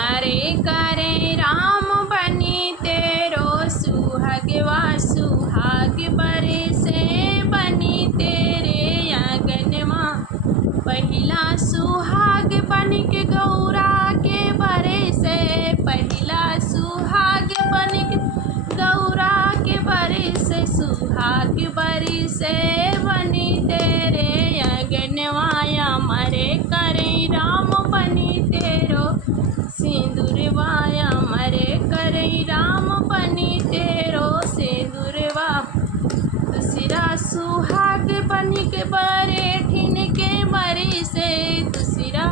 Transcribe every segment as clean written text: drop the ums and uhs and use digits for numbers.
अमरे करे राम बनी तेरो सुहागवा सुहाग बरे से बनी तेरे आंगनवा। पहिला सुहाग बनिक गौरा के बरे से पहिला सुहाग बनिक गौरा के बरे से सुहाग बरी से बनी तेरे आंगनवा। अमरे करे राम बनी तेरो सिंदूरवा। अमरे करे राम बनी तेरो सिंदूरवा। दूसरा सुहाग बनिक बरे ठिन के बरी से दूसरा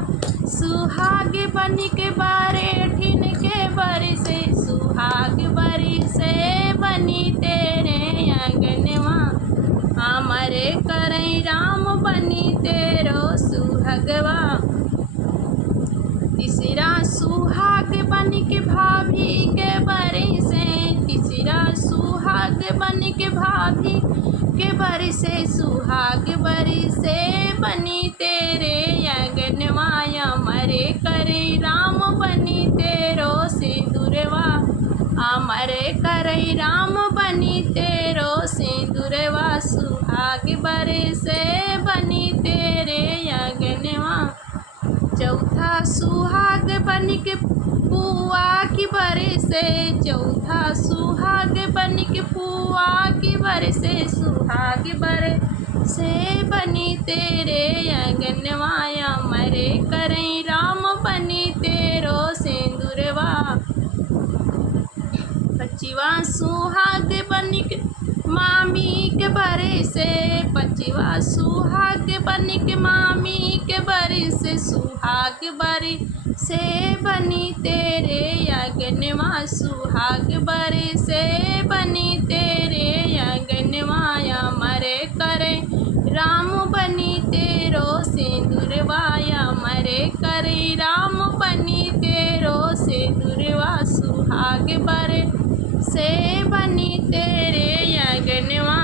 सुहाग बनिक बरे ठिन के बरी से सुहाग बरी से बनी तेरे आंगनवा। अमरे करे राम बनी तेरो सुहागवा। तीसरा सुहाग बनिक भाभी के बरी से तीसरा सुहाग बनिक भाभी के बरी से सुहाग बरी से बनी तेरे आंगनवा। अमरे करे राम बनी तेरो सिंदूरवा। अमरे करे राम बनी तेरो सिंदूरवा। सुहाग बरे से बनी तेरे आंगनवा। चौथा सुहाग बनिक पुआ की बरे से चौथा सुहाग बनिक पुआ की बरे से सुहाग बरे से बनी तेरे आंगनवा। अमरे करे राम बनी तेरो सिंदूरवा। पचवा सुहाग बनिक मामी के बरे से पचवा सुहाग बनिक मामी के बरी से सुहाग बरी से बनी तेरे आंगनवा। सुहाग बरी से बनी तेरे आंगनवा। अमरे करे राम बनी तेरो सिंदूरवा। अमरे करे राम बनी तेरो सिंदूरवा। सुहाग बरे से बनी तेरे आंगनवा।